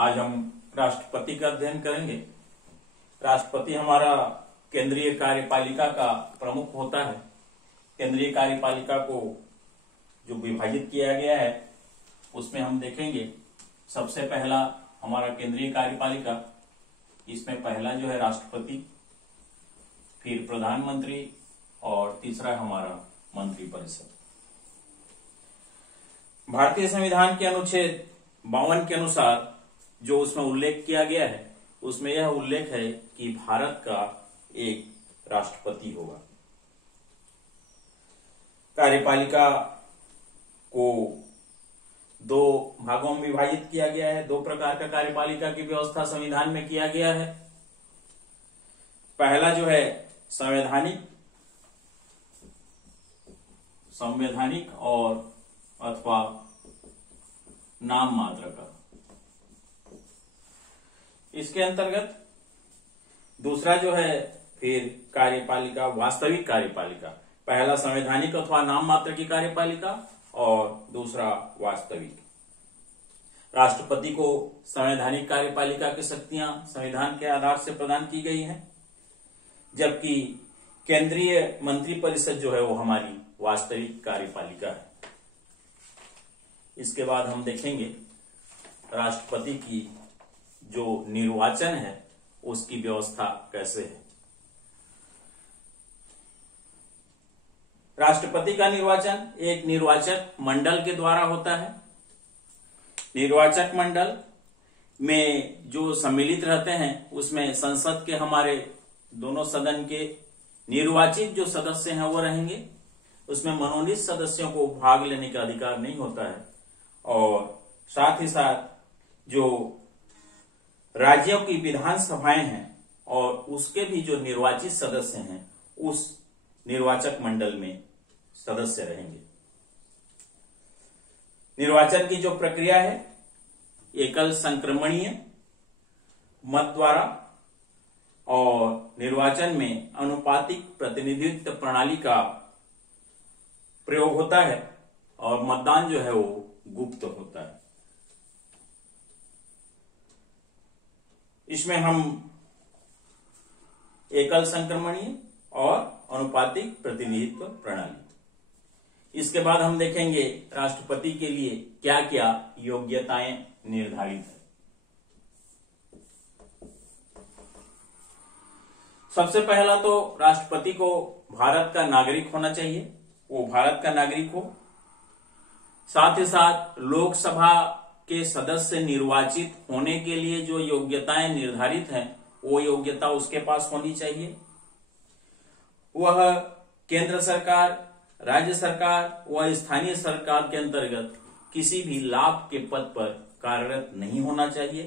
आज हम राष्ट्रपति का अध्ययन करेंगे। राष्ट्रपति हमारा केंद्रीय कार्यपालिका का प्रमुख होता है। केंद्रीय कार्यपालिका को जो विभाजित किया गया है उसमें हम देखेंगे सबसे पहला हमारा केंद्रीय कार्यपालिका, इसमें पहला जो है राष्ट्रपति, फिर प्रधानमंत्री और तीसरा हमारा मंत्रिपरिषद। भारतीय संविधान के अनुच्छेद 52 के अनुसार जो उसमें उल्लेख किया गया है उसमें यह उल्लेख है कि भारत का एक राष्ट्रपति होगा। कार्यपालिका को दो भागों में विभाजित किया गया है। दो प्रकार का कार्यपालिका की व्यवस्था संविधान में किया गया है। पहला जो है संवैधानिक और अथवा नाम मात्र का। इसके अंतर्गत दूसरा जो है फिर कार्यपालिका, वास्तविक कार्यपालिका। पहला संवैधानिक अथवा नाम मात्र की कार्यपालिका और दूसरा वास्तविक। राष्ट्रपति को संवैधानिक कार्यपालिका की शक्तियां संविधान के आधार से प्रदान की गई हैं, जबकि केंद्रीय मंत्रिपरिषद जो है वो हमारी वास्तविक कार्यपालिका है। इसके बाद हम देखेंगे राष्ट्रपति की जो निर्वाचन है उसकी व्यवस्था कैसे है। राष्ट्रपति का निर्वाचन एक निर्वाचक मंडल के द्वारा होता है। निर्वाचक मंडल में जो सम्मिलित रहते हैं उसमें संसद के हमारे दोनों सदन के निर्वाचित जो सदस्य हैं वो रहेंगे। उसमें मनोनीत सदस्यों को भाग लेने का अधिकार नहीं होता है। और साथ ही साथ जो राज्यों की विधानसभाएं हैं और उसके भी जो निर्वाचित सदस्य हैं उस निर्वाचक मंडल में सदस्य रहेंगे। निर्वाचन की जो प्रक्रिया है एकल संक्रमणीय मत द्वारा, और निर्वाचन में अनुपातिक प्रतिनिधित्व प्रणाली का प्रयोग होता है और मतदान जो है वो गुप्त होता है। इसमें हम एकल संक्रमणीय और अनुपातिक प्रतिनिधित्व प्रणाली। इसके बाद हम देखेंगे राष्ट्रपति के लिए क्या क्या योग्यताएं निर्धारित है। सबसे पहला तो राष्ट्रपति को भारत का नागरिक होना चाहिए, वो भारत का नागरिक हो। साथ ही साथ लोकसभा के सदस्य निर्वाचित होने के लिए जो योग्यताएं निर्धारित हैं वो योग्यता उसके पास होनी चाहिए। वह केंद्र सरकार, राज्य सरकार व स्थानीय सरकार के अंतर्गत किसी भी लाभ के पद पर कार्यरत नहीं होना चाहिए।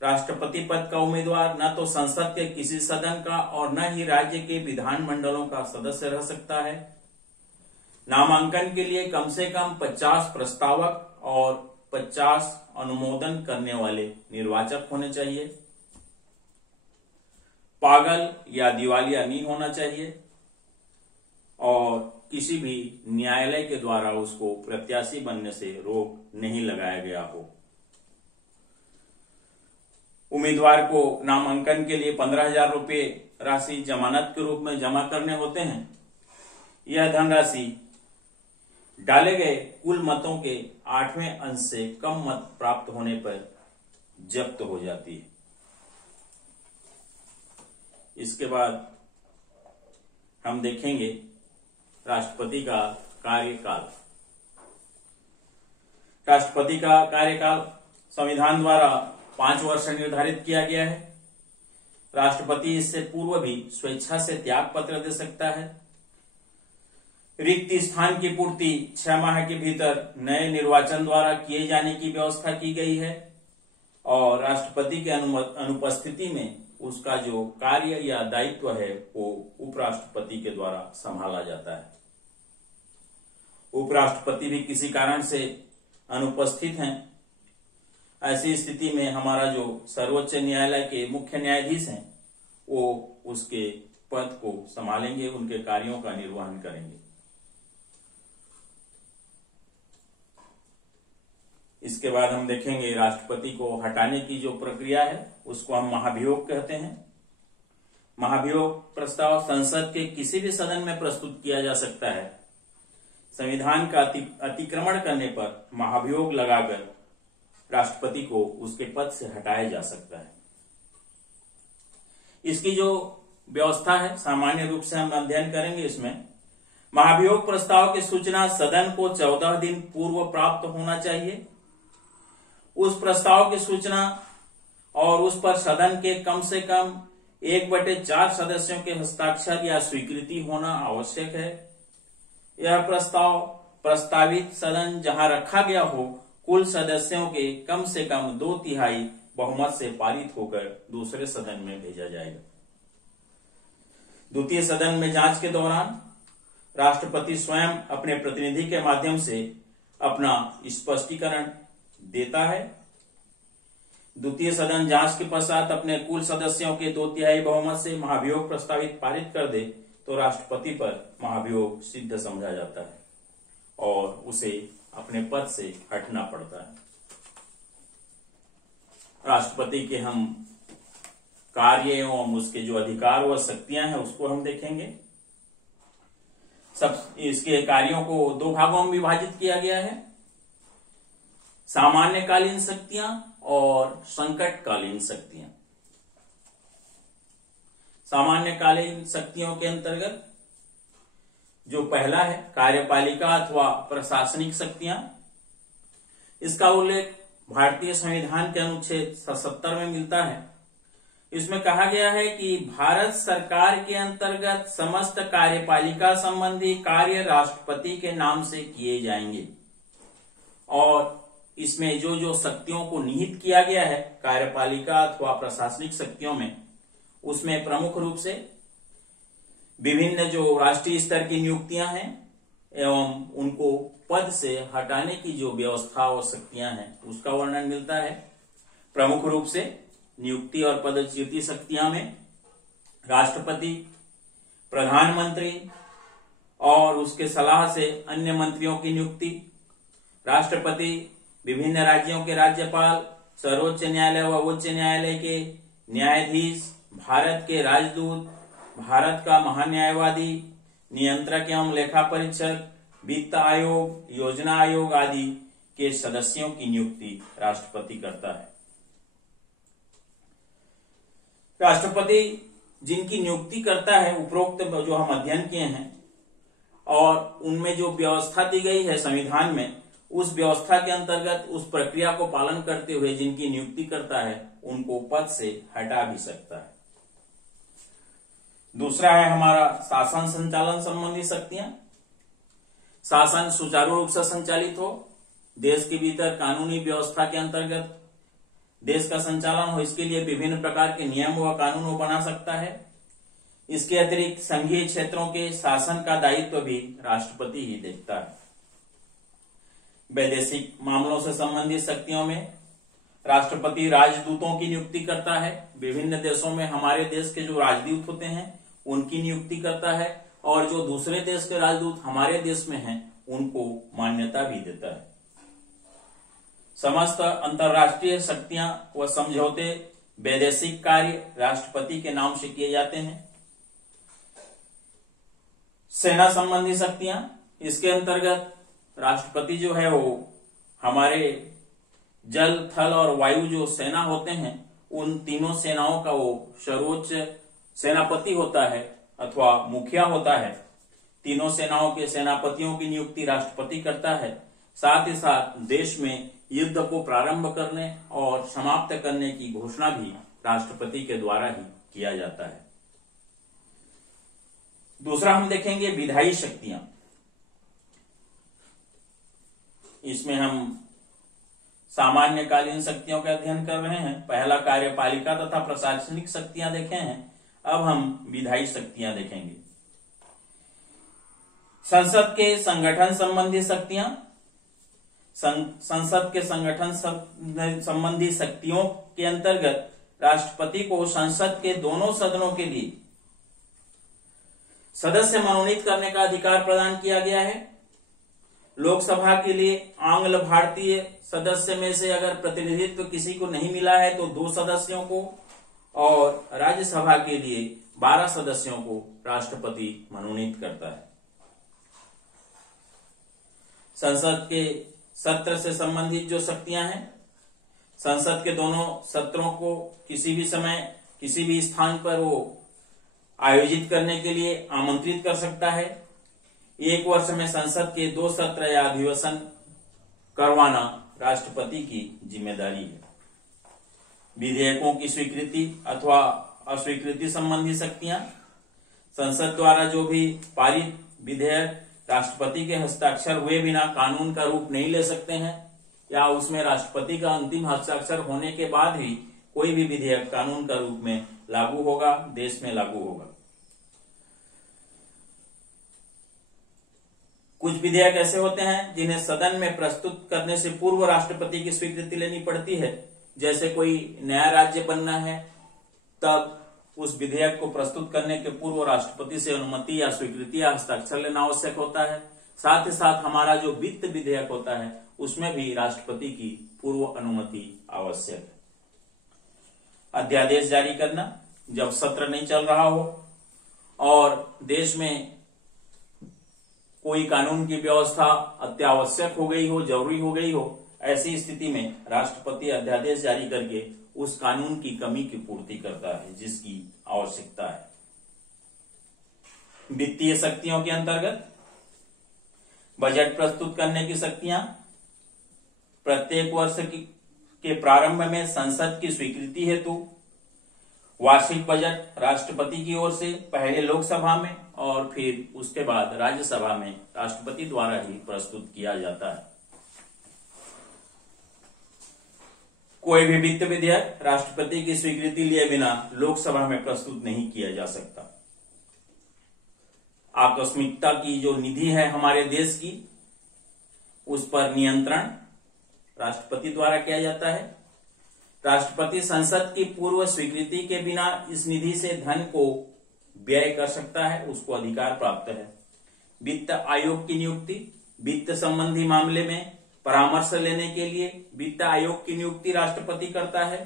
राष्ट्रपति पद का उम्मीदवार न तो संसद के किसी सदन का और न ही राज्य के विधानमंडलों का सदस्य रह सकता है। नामांकन के लिए कम से कम 50 प्रस्तावक और 50 अनुमोदन करने वाले निर्वाचक होने चाहिए। पागल या दिवालिया नहीं होना चाहिए और किसी भी न्यायालय के द्वारा उसको प्रत्याशी बनने से रोक नहीं लगाया गया हो। उम्मीदवार को नामांकन के लिए 15,000 रुपये राशि जमानत के रूप में जमा करने होते हैं। यह धनराशि डाले गए कुल मतों के 8वें अंश से कम मत प्राप्त होने पर जब्त हो जाती है। इसके बाद हम देखेंगे राष्ट्रपति का कार्यकाल। राष्ट्रपति का कार्यकाल संविधान द्वारा 5 वर्ष निर्धारित किया गया है। राष्ट्रपति इससे पूर्व भी स्वेच्छा से त्याग पत्र दे सकता है। रिक्त स्थान की पूर्ति 6 माह के भीतर नए निर्वाचन द्वारा किए जाने की व्यवस्था की गई है और राष्ट्रपति के अनुपस्थिति में उसका जो कार्य या दायित्व है वो उपराष्ट्रपति के द्वारा संभाला जाता है। उपराष्ट्रपति भी किसी कारण से अनुपस्थित हैं। ऐसी स्थिति में हमारा जो सर्वोच्च न्यायालय के मुख्य न्यायाधीश हैं वो उसके पद को संभालेंगे, उनके कार्यों का निर्वहन करेंगे। इसके बाद हम देखेंगे राष्ट्रपति को हटाने की जो प्रक्रिया है उसको हम महाभियोग कहते हैं। महाभियोग प्रस्ताव संसद के किसी भी सदन में प्रस्तुत किया जा सकता है। संविधान का अतिक्रमण करने पर महाभियोग लगाकर राष्ट्रपति को उसके पद से हटाया जा सकता है। इसकी जो व्यवस्था है सामान्य रूप से हम अध्ययन करेंगे। इसमें महाभियोग प्रस्ताव की सूचना सदन को 14 दिन पूर्व प्राप्त होना चाहिए। उस प्रस्ताव की सूचना और उस पर सदन के कम से कम 1/4 सदस्यों के हस्ताक्षर या स्वीकृति होना आवश्यक है। यह प्रस्ताव प्रस्तावित सदन जहां रखा गया हो कुल सदस्यों के कम से कम 2/3 बहुमत से पारित होकर दूसरे सदन में भेजा जाएगा। द्वितीय सदन में जांच के दौरान राष्ट्रपति स्वयं अपने प्रतिनिधि के माध्यम से अपना स्पष्टीकरण देता है। द्वितीय सदन जांच के पश्चात अपने कुल सदस्यों के 2/3 बहुमत से महाभियोग प्रस्तावित पारित कर दे तो राष्ट्रपति पर महाभियोग सिद्ध समझा जाता है और उसे अपने पद से हटना पड़ता है। राष्ट्रपति के हम कार्य एवं उसके जो अधिकार व शक्तियां हैं उसको हम देखेंगे। सब इसके कार्यों को 2 भागों में विभाजित किया गया है, सामान्यकालीन शक्तियां और संकटकालीन शक्तियां। सामान्यकालीन शक्तियों के अंतर्गत जो पहला है कार्यपालिका अथवा प्रशासनिक शक्तियां, इसका उल्लेख भारतीय संविधान के अनुच्छेद 77 में मिलता है। इसमें कहा गया है कि भारत सरकार के अंतर्गत समस्त कार्यपालिका संबंधी कार्य राष्ट्रपति के नाम से किए जाएंगे और इसमें जो जो शक्तियों को निहित किया गया है कार्यपालिका अथवा प्रशासनिक शक्तियों में, उसमें प्रमुख रूप से विभिन्न जो राष्ट्रीय स्तर की नियुक्तियां हैं एवं उनको पद से हटाने की जो व्यवस्था और शक्तियां हैं उसका वर्णन मिलता है। प्रमुख रूप से नियुक्ति और पदच्युति शक्तियां में राष्ट्रपति, प्रधानमंत्री और उसके सलाह से अन्य मंत्रियों की नियुक्ति, राष्ट्रपति, विभिन्न राज्यों के राज्यपाल, सर्वोच्च न्यायालय व उच्च न्यायालय के न्यायाधीश, भारत के राजदूत, भारत का महान्यायवादी, नियंत्रक एवं लेखा परीक्षक, वित्त आयोग, योजना आयोग आदि के सदस्यों की नियुक्ति राष्ट्रपति करता है। राष्ट्रपति जिनकी नियुक्ति करता है उपरोक्त जो हम अध्ययन किए हैं और उनमें जो व्यवस्था दी गई है संविधान में, उस व्यवस्था के अंतर्गत उस प्रक्रिया को पालन करते हुए जिनकी नियुक्ति करता है उनको पद से हटा भी सकता है। दूसरा है हमारा शासन संचालन संबंधी शक्तियां। शासन सुचारू रूप से संचालित हो, देश के भीतर कानूनी व्यवस्था के अंतर्गत देश का संचालन हो, इसके लिए विभिन्न प्रकार के नियम व कानून वो बना सकता है। इसके अतिरिक्त संघीय क्षेत्रों के शासन का दायित्व भी राष्ट्रपति ही देखता है। वैदेशिक मामलों से संबंधित शक्तियों में राष्ट्रपति राजदूतों की नियुक्ति करता है। विभिन्न देशों में हमारे देश के जो राजदूत होते हैं उनकी नियुक्ति करता है और जो दूसरे देश के राजदूत हमारे देश में हैं उनको मान्यता भी देता है। समस्त अंतर्राष्ट्रीय शक्तियां व समझौते, वैदेशिक कार्य राष्ट्रपति के नाम से किए जाते हैं। सेना संबंधी शक्तियां, इसके अंतर्गत राष्ट्रपति जो है वो हमारे जल, थल और वायु जो सेना होते हैं उन तीनों सेनाओं का वो सर्वोच्च सेनापति होता है अथवा मुखिया होता है। तीनों सेनाओं के सेनापतियों की नियुक्ति राष्ट्रपति करता है। साथ ही साथ देश में युद्ध को प्रारंभ करने और समाप्त करने की घोषणा भी राष्ट्रपति के द्वारा ही किया जाता है। दूसरा हम देखेंगे विधायी शक्तियां। इसमें हम सामान्यकालीन शक्तियों का अध्ययन कर रहे हैं। पहला कार्यपालिका तथा प्रशासनिक शक्तियां देखे हैं, अब हम विधायी शक्तियां देखेंगे। संसद के संगठन संबंधी शक्तियां। संसद के संगठन संबंधी शक्तियों के अंतर्गत राष्ट्रपति को संसद के दोनों सदनों के लिए सदस्य मनोनीत करने का अधिकार प्रदान किया गया है। लोकसभा के लिए आंग्ल भारतीय सदस्य में से अगर प्रतिनिधित्व किसी को नहीं मिला है तो 2 सदस्यों को, और राज्यसभा के लिए 12 सदस्यों को राष्ट्रपति मनोनीत करता है। संसद के सत्र से संबंधित जो शक्तियां हैं, संसद के दोनों सत्रों को किसी भी समय किसी भी स्थान पर वो आयोजित करने के लिए आमंत्रित कर सकता है। 1 वर्ष में संसद के 2 सत्र या अधिवेशन करवाना राष्ट्रपति की जिम्मेदारी है। विधेयकों की स्वीकृति अथवा अस्वीकृति संबंधी शक्तियां, संसद द्वारा जो भी पारित विधेयक राष्ट्रपति के हस्ताक्षर हुए बिना कानून का रूप नहीं ले सकते हैं, या उसमें राष्ट्रपति का अंतिम हस्ताक्षर होने के बाद ही कोई भी विधेयक कानून का रूप में लागू होगा, देश में लागू होगा। कुछ विधेयक ऐसे होते हैं जिन्हें सदन में प्रस्तुत करने से पूर्व राष्ट्रपति की स्वीकृति लेनी पड़ती है। जैसे कोई नया राज्य बनना है, तब उस विधेयक को प्रस्तुत करने के पूर्व राष्ट्रपति से अनुमति या स्वीकृति या हस्ताक्षर लेना आवश्यक होता है। साथ ही साथ हमारा जो वित्त विधेयक होता है उसमें भी राष्ट्रपति की पूर्व अनुमति आवश्यक है। अध्यादेश जारी करना, जब सत्र नहीं चल रहा हो और देश में कोई कानून की व्यवस्था अत्यावश्यक हो गई हो, जरूरी हो गई हो, ऐसी स्थिति में राष्ट्रपति अध्यादेश जारी करके उस कानून की कमी की पूर्ति करता है जिसकी आवश्यकता है। वित्तीय शक्तियों के अंतर्गत बजट प्रस्तुत करने की शक्तियां, प्रत्येक वर्ष के प्रारंभ में संसद की स्वीकृति हेतु वार्षिक बजट राष्ट्रपति की ओर से पहले लोकसभा में और फिर उसके बाद राज्यसभा में राष्ट्रपति द्वारा ही प्रस्तुत किया जाता है। कोई भी वित्त विधेयक राष्ट्रपति की स्वीकृति लिए बिना लोकसभा में प्रस्तुत नहीं किया जा सकता। आकस्मिकता की जो निधि है हमारे देश की, उस पर नियंत्रण राष्ट्रपति द्वारा किया जाता है। राष्ट्रपति संसद की पूर्व स्वीकृति के बिना इस निधि से धन को व्यय कर सकता है, उसको अधिकार प्राप्त है। वित्त आयोग की नियुक्ति, वित्त संबंधी मामले में परामर्श लेने के लिए वित्त आयोग की नियुक्ति राष्ट्रपति करता है।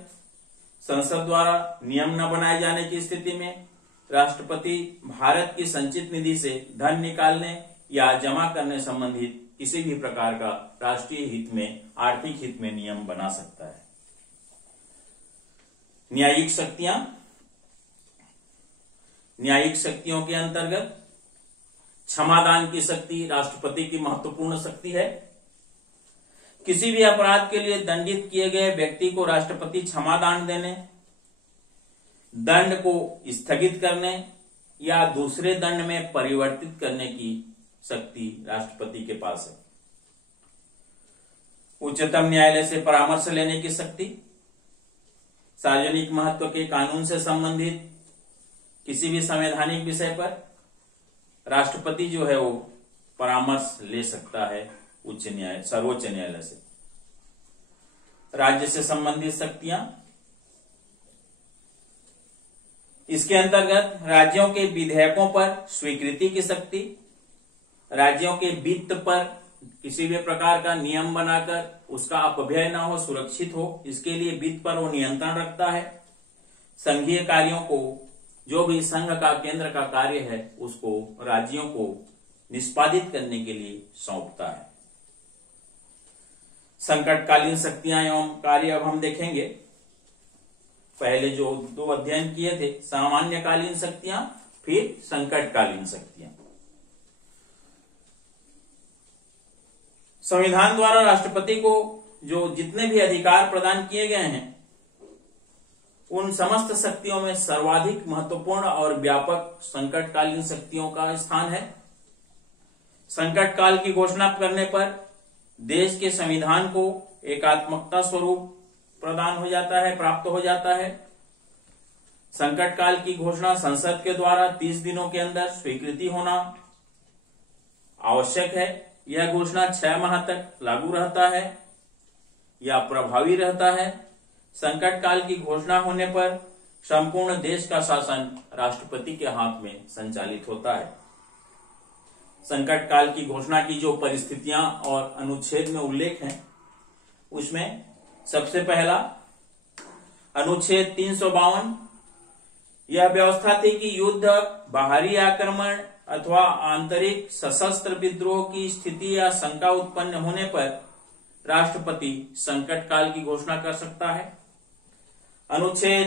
संसद द्वारा नियम न बनाए जाने की स्थिति में राष्ट्रपति भारत की संचित निधि से धन निकालने या जमा करने संबंधित किसी भी प्रकार का राष्ट्रीय हित में, आर्थिक हित में नियम बना सकता है। न्यायिक शक्तियां, न्यायिक शक्तियों के अंतर्गत क्षमादान की शक्ति राष्ट्रपति की महत्वपूर्ण शक्ति है। किसी भी अपराध के लिए दंडित किए गए व्यक्ति को राष्ट्रपति क्षमादान देने, दंड को स्थगित करने या दूसरे दंड में परिवर्तित करने की शक्ति राष्ट्रपति के पास है। उच्चतम न्यायालय से परामर्श लेने की शक्ति, सार्वजनिक महत्व के कानून से संबंधित किसी भी संवैधानिक विषय पर राष्ट्रपति जो है वो परामर्श ले सकता है सर्वोच्च न्यायालय से। राज्य से संबंधित शक्तियां, इसके अंतर्गत राज्यों के विधेयकों पर स्वीकृति की शक्ति, राज्यों के वित्त पर किसी भी प्रकार का नियम बनाकर उसका अपव्यय ना हो, सुरक्षित हो, इसके लिए वित्त पर वो नियंत्रण रखता है। संघीय कार्यों को, जो भी संघ का केंद्र का कार्य है, उसको राज्यों को निष्पादित करने के लिए सौंपता है। संकटकालीन शक्तियां एवं कार्य अब हम देखेंगे। पहले जो 2 अध्ययन किए थे, सामान्यकालीन शक्तियां, फिर संकटकालीन शक्तियां। संविधान द्वारा राष्ट्रपति को जो जितने भी अधिकार प्रदान किए गए हैं, उन समस्त शक्तियों में सर्वाधिक महत्वपूर्ण और व्यापक संकटकालीन शक्तियों का स्थान है। संकट काल की घोषणा करने पर देश के संविधान को एकात्मकता स्वरूप प्रदान हो जाता है, प्राप्त हो जाता है। संकट काल की घोषणा संसद के द्वारा 30 दिनों के अंदर स्वीकृति होना आवश्यक है। यह घोषणा 6 माह तक लागू रहता है या प्रभावी रहता है। संकट काल की घोषणा होने पर संपूर्ण देश का शासन राष्ट्रपति के हाथ में संचालित होता है। संकट काल की घोषणा की जो परिस्थितियां और अनुच्छेद में उल्लेख है, उसमें सबसे पहला अनुच्छेद 352 यह व्यवस्था थी कि युद्ध, बाहरी आक्रमण अथवा आंतरिक सशस्त्र विद्रोह की स्थिति या शंका उत्पन्न होने पर राष्ट्रपति संकट काल की घोषणा कर सकता है। अनुच्छेद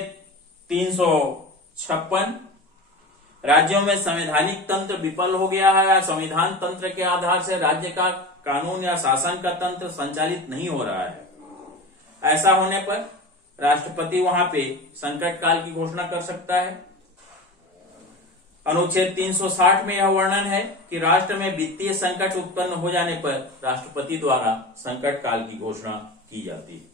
356 राज्यों में संवैधानिक तंत्र विफल हो गया है या संविधान तंत्र के आधार से राज्य का कानून या शासन का तंत्र संचालित नहीं हो रहा है, ऐसा होने पर राष्ट्रपति वहां पे संकट काल की घोषणा कर सकता है। अनुच्छेद 360 में यह वर्णन है कि राष्ट्र में वित्तीय संकट उत्पन्न हो जाने पर राष्ट्रपति द्वारा संकट काल की घोषणा की जाती है।